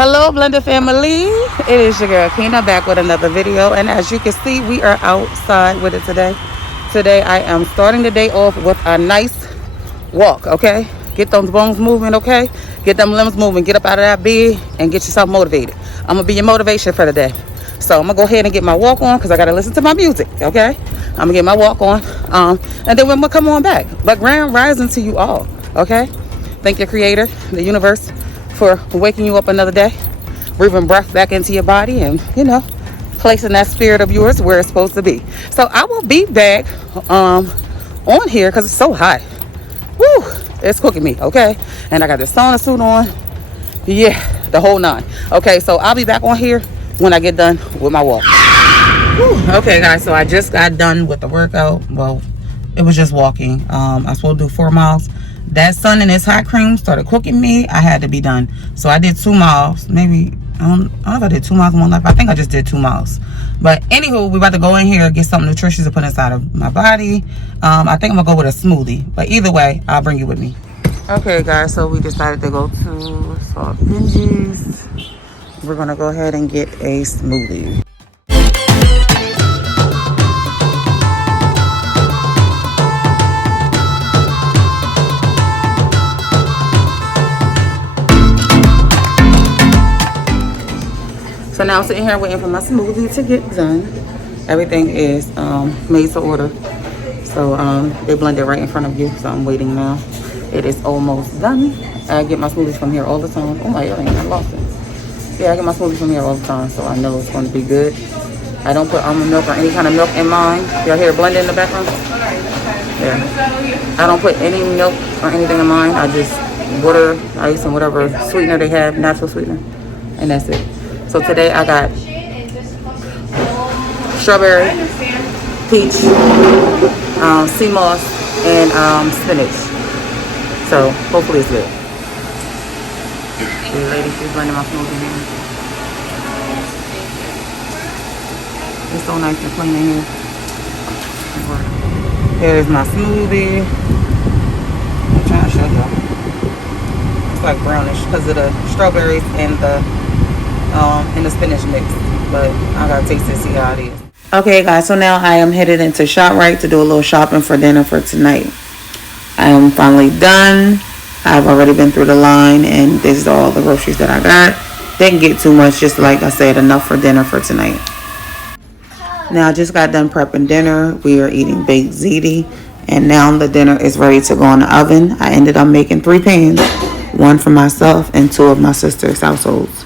Hello blended family, it is your girl Keena back with another video, and as you can see we are outside with it today. Today I am starting the day off with a nice walk, okay? Get those bones moving, okay? Get them limbs moving, get up out of that bed and get yourself motivated. I'm gonna be your motivation for the day. So I'm gonna go ahead and get my walk on because I gotta listen to my music, okay? I'm gonna get my walk on, and then we're gonna come on back. But grand rising to you all, okay? Thank your creator, the universe, for waking you up another day, breathing breath back into your body, and placing that spirit of yours where it's supposed to be. So I will be back on here because it's so hot. Woo, it's cooking me, okay? And I got the sauna suit on, yeah, the whole nine. Okay, so I'll be back on here when I get done with my walk. Woo. Okay guys, so I just got done with the workout. Well, it was just walking. I was supposed to do 4 miles. That sun and this hot cream started cooking me. I had to be done. So I did 2 miles. Maybe, I don't know if I did 2 miles in one life. I think I just did 2 miles. But anywho, we about to go in here, get something nutritious to put inside of my body. I think I'm going to go with a smoothie. But either way, I'll bring you with me. Okay, guys. So we decided to go to Salt Benji's. We're going to go ahead and get a smoothie. So now I'm sitting here waiting for my smoothie to get done. Everything is made to order. So they blend it right in front of you. So I'm waiting now. It is almost done. I get my smoothies from here all the time. Oh my earring, I lost it. Yeah, I get my smoothies from here all the time. So I know it's going to be good. I don't put almond milk or any kind of milk in mine. Y'all hear it blending in the background? Yeah. I don't put any milk or anything in mine. I just water, ice, and whatever sweetener they have, natural sweetener. And that's it. So today I got strawberry, peach, sea moss, and spinach. So hopefully it's good. The lady, she's blending my smoothie here. It's so nice and clean in here. Here's my smoothie. I'm trying to show y'all. It's like brownish because of the strawberries and the spinach mix, but I gotta taste it and see how it is. Okay guys, so now I am headed into ShopRite to do a little shopping for dinner for tonight. I am finally done. I've already been through the line and this is all the groceries that I got. Didn't get too much, just like I said, enough for dinner for tonight. Now I just got done prepping dinner. We are eating baked ziti, and now the dinner is ready to go in the oven. I ended up making 3 pans, 1 for myself and 2 of my sister's households.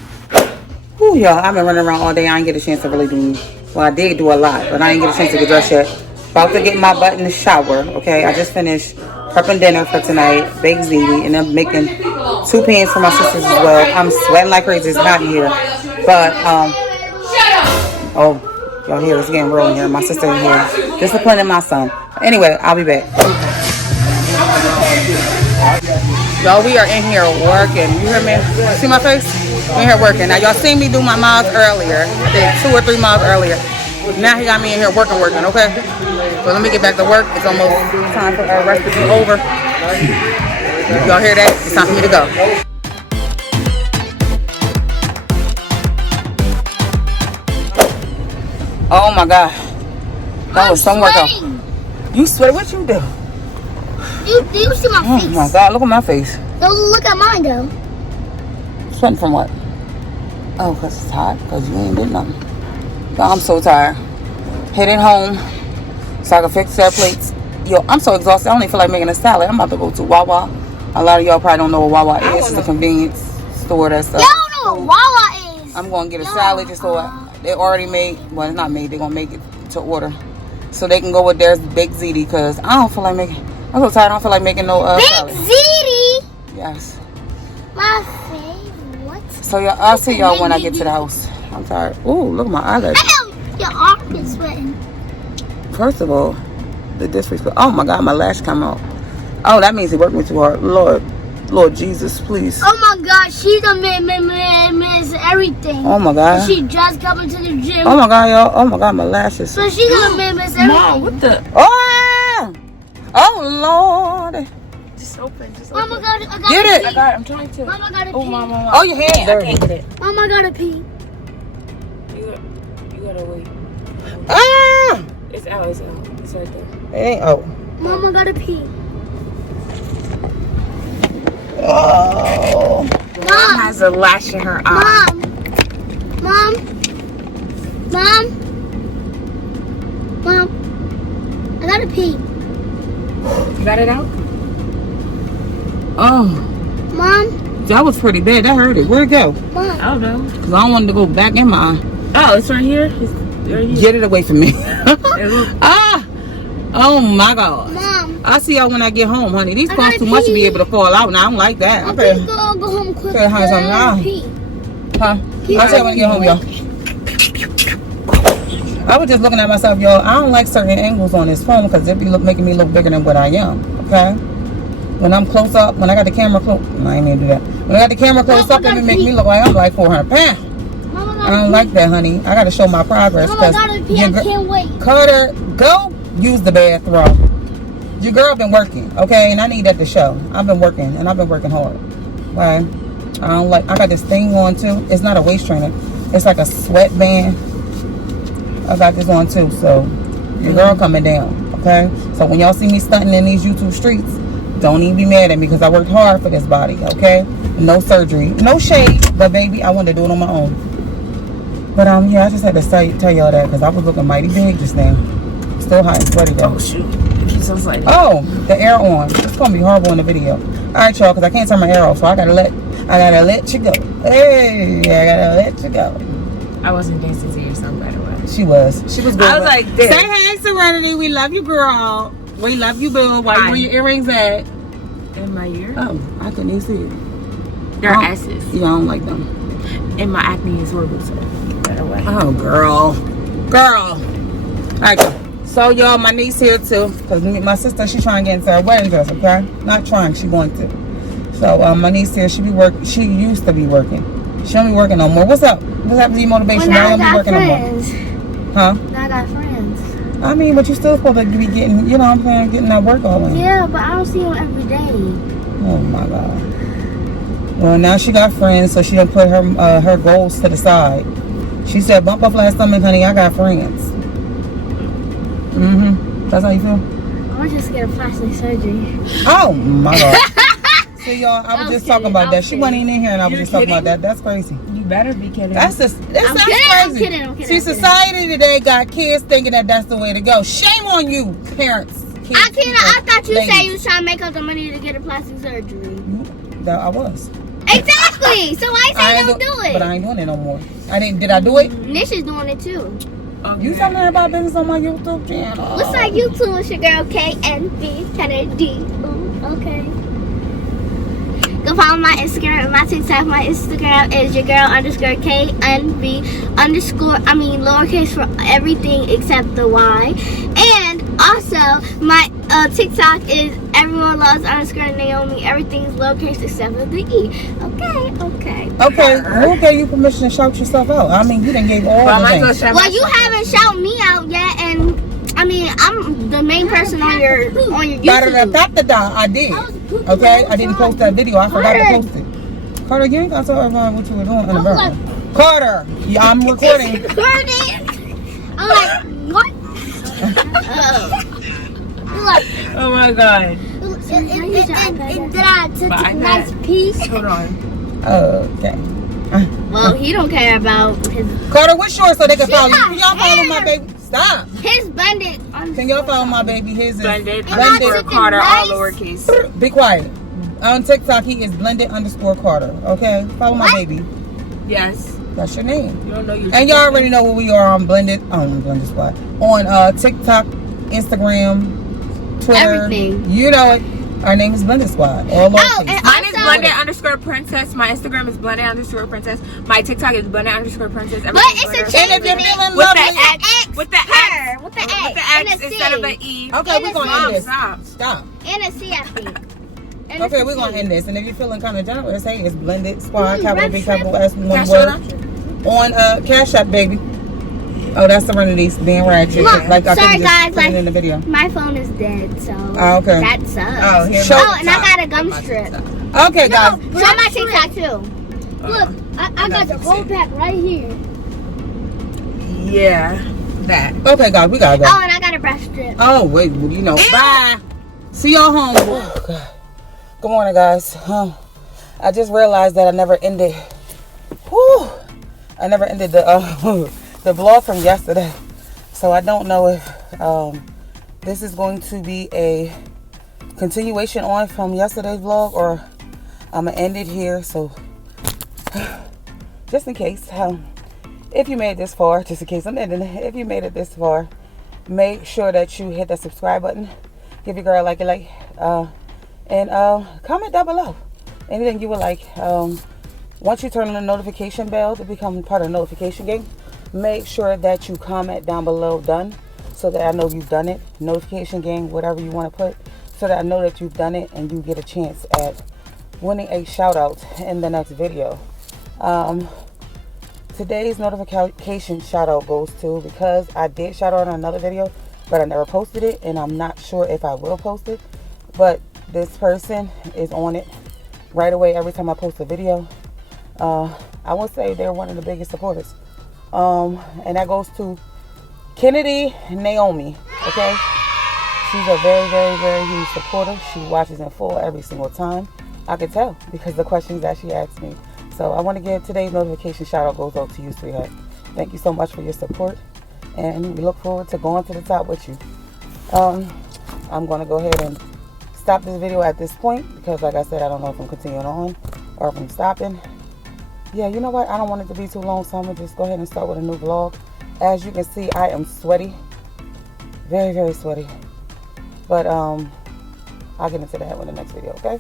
Ooh, y'all, I've been running around all day. I ain't get a chance to really do, well, I did do a lot, but I ain't get a chance to get dressed yet. About to get my butt in the shower, okay? I just finished prepping dinner for tonight, baked ziti, and I'm making 2 pans for my sisters as well. I'm sweating like crazy. It's hot in here. But, oh, y'all hear it's getting real in here. My sister in here disciplining my son. Anyway, I'll be back. Y'all, we are in here working. You hear me? See my face? We're in here working. Now, y'all seen me do my miles earlier. I did 2 or 3 miles earlier. Now he got me in here working, okay? So let me get back to work. It's almost time for our rest to be over. Y'all hear that? It's time for me to go. Oh my God. That was some workout. You sweat? What you do? Do you see my face? Oh my God, look at my face. Don't look at mine though. Sweating from what? Oh, because it's hot? Because you ain't did nothing. God, I'm so tired. Heading home so I can fix their plates. Yo, I'm so exhausted. I don't even feel like making a salad. I'm about to go to Wawa. A lot of y'all probably don't know what Wawa is. It's a convenience store that's y'all don't know what Wawa is. I'm going to get a salad just so they already made. Well, it's not made. They're going to make it to order. So they can go with their baked ziti because I don't feel like making. I'm so tired. I don't feel like making no salad. Baked ziti? Yes. My favorite. So I'll see y'all when I get to the house. I'm tired. Ooh, look at my eyelids. Your arm is sweating. First of all, the disrespect. Oh my God, my lash come out. Oh, that means he worked me too hard. Lord Jesus, please. Oh my God, she done miss everything. Oh my God. She just coming to the gym. Oh my God, y'all. Oh my God, my lashes. So she done miss everything. Mom, what the? Oh Lord. Just Just open. Just Mama open. got it. I got Get it. I got it. I'm trying to. Mama got to Oh, pee. mama. Oh, your hand's I dirty. can't get it. Mama got to pee. You gotta wait. Ah! It's out. It's out. It's right there. It ain't out. Mama got to pee. Oh. Mom has a lash in her eye. Mom. I got to pee. You got it out? Oh. Mom. That was pretty bad. That hurt it. Where'd it go? Mom. I don't know. Because I don't want it to go back in my eye. Oh, it's right here. It's right here. Get it away from me. Look. Ah! Oh my God. Mom. I'll see y'all when I get home, honey. These I cost gotta too much to be pee. able to fall out. Now I don't like that. I'm Okay. gonna go home quick. Okay, honey, something now. Pee. Huh? I'll see y'all when I get home, y'all. I was just looking at myself, y'all. I don't like certain angles on this phone because it be making me look bigger than what I am. Okay? When I'm close up, when I got the camera close, I ain't even do that. When I got the camera close up, it make me look like I'm like 400 pounds. I don't like that, honey. I got to show my progress. Mama gotta pee. I can't wait. Carter, go use the bathroom. Your girl been working, okay? And I need that to show. I've been working, and I've been working hard. Why? I don't like. I got this thing on too. It's not a waist trainer. It's like a sweatband. I got this on too. So your girl coming down, okay? So when y'all see me stunting in these YouTube streets, don't even be mad at me because I worked hard for this body, okay? No surgery, no shade, but baby, I wanted to do it on my own. But yeah, I just had to tell y'all that because I was looking mighty big just now. Still hot and sweaty though. Oh shoot! It keeps on sliding. Oh, the air on. It's gonna be horrible in the video. All right, y'all, because I can't turn my air off, so I gotta let you go. Hey, I gotta let you go. I wasn't dancing to your song, by the way. She was good. I was like, this. Say hey, Serenity. We love you, girl. We love you, boo. Where Hi. your earrings at? In my ear. Oh, I couldn't even see it. They're Oh. S's. Yeah, I don't like them. And my acne is horrible, so keep that away. Oh, girl. All right, so y'all, my niece here too, because my sister, she trying to get into her wedding dress, okay? Not trying, she going to. So my niece here, she used to be working. She don't be working no more. What's up? What's happened to your motivation? Why you don't be working no more? Huh? Now I got friends. I mean, but you still supposed to be getting, you know what I'm saying, getting that work all in. Yeah, but I don't see them every day. Oh my God. Well, now she got friends, so she done put her goals to the side. She said, bump up last stomach, honey, I got friends. That's how you feel? I want just to get a plastic surgery. Oh my God. See y'all, I was just talking about that. She wasn't even in here and I was just talking about that. That's crazy. You better be kidding. That's just, I'm crazy. kidding. See, society today got kids thinking that that's the way to go. Shame on you, parents. Kids, I thought you ladies. said you was trying to make up the money to get a plastic surgery. That I was. Exactly. So I say don't do it. But I ain't doing it no more. Did I do it? Nish is doing it too. You telling her about business on my YouTube channel? What's on YouTube? It's your girl KNB Kennedy. Okay. Go follow my Instagram and my TikTok. My Instagram is your girl _ KNB _ lowercase for everything except the Y. And also my TikTok is everyone loves _ Naomi. Everything's lowercase except for the E. Okay. Okay, who gave you permission to shout yourself out? I mean, you didn't give all the things. Well, you haven't shouted me out yet, and I mean, I'm the main person on your YouTube. I did. Okay, I didn't post that video. I forgot to post it. Carter, you ain't got to talk about what you were doing in the background. Carter, yeah, I'm recording. I'm like, what? Oh my God. Did I take a nice piece? Hold on. Okay. Well, he don't care about his. Carter, what's yours so they can follow you? got Can y'all follow hair. my baby? Stop. His blended. Can y'all follow my baby? His is Blended And I took _ it Karter, all nice. lowercase. Be quiet. On TikTok, he is blended _ Karter. Okay? Follow my baby. Yes. That's your name. You don't know your. And y'all already know where we are on BlendedSquad. On TikTok, Instagram, Twitter. Everything. You know it. Our name is BlendedSquad. All lowercase. and Mine is also- blended_princess. My Instagram is blended_princess. My TikTok is blended_princess. But it's a Everything's change And if you're in it. feeling With the lovely, X. X. With the Her. X. With the With X. the And X a instead of C. the E. okay, we're going to end this. Stop. And a C, I think. And Okay, it's a we're going to C. end this. And if you're feeling kind of generous, hey, it's BlendedSquad, capital red B, capital S, one Cash word. out. On Cash App, baby. Oh, that's Serenity's being ratchet. Look, Like I sorry couldn't just guys, put it like in the video. my phone is dead, so Okay. that sucks. Oh, here's Show- Oh, and I got a gum strip. Okay, guys. Show my TikTok too. Look, I got the whole pack right here. Yeah, that. Okay, guys, we gotta go. Oh, and I got a breast strip. Oh, wait, you know. Bye. See y'all home. Oh, God. Good morning, guys. I just realized that I never ended. Whew, I never ended the the vlog from yesterday. So I don't know if this is going to be a continuation on from yesterday's vlog or I'm gonna end it here. So just in case, if you made it this far, just in case I'm ending it, if you made it this far, make sure that you hit that subscribe button, give your girl a like, and comment down below anything you would like. Once you turn on the notification bell to become part of the notification gang, make sure that you comment down below done, so that I know you've done it. Notification gang, whatever you want to put, so that I know that you've done it and you get a chance at winning a shout out in the next video. Today's notification shout out goes to, because I did shout out on another video but I never posted it, and I'm not sure if I will post it, but this person is on it right away every time I post a video. I will say they're one of the biggest supporters, and that goes to Kennedy Naomi. Okay, she's a very, very, very huge supporter. She watches in full every single time. I could tell because the questions that she asks me. So I want to give today's notification shout out goes out to you, sweetheart. Thank you so much for your support, and we look forward to going to the top with you. I'm going to go ahead and stop this video at this point because, like I said, I don't know if I'm continuing on or if I'm stopping. Yeah, you know what? I don't want it to be too long, so I'm going to just go ahead and start with a new vlog. As you can see, I am sweaty. Very, very sweaty. But I'll get into that in the next video, okay?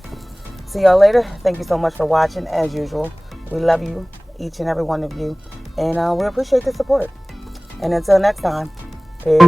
See y'all later. Thank you so much for watching, as usual. We love you, each and every one of you. And we appreciate the support. And until next time, peace.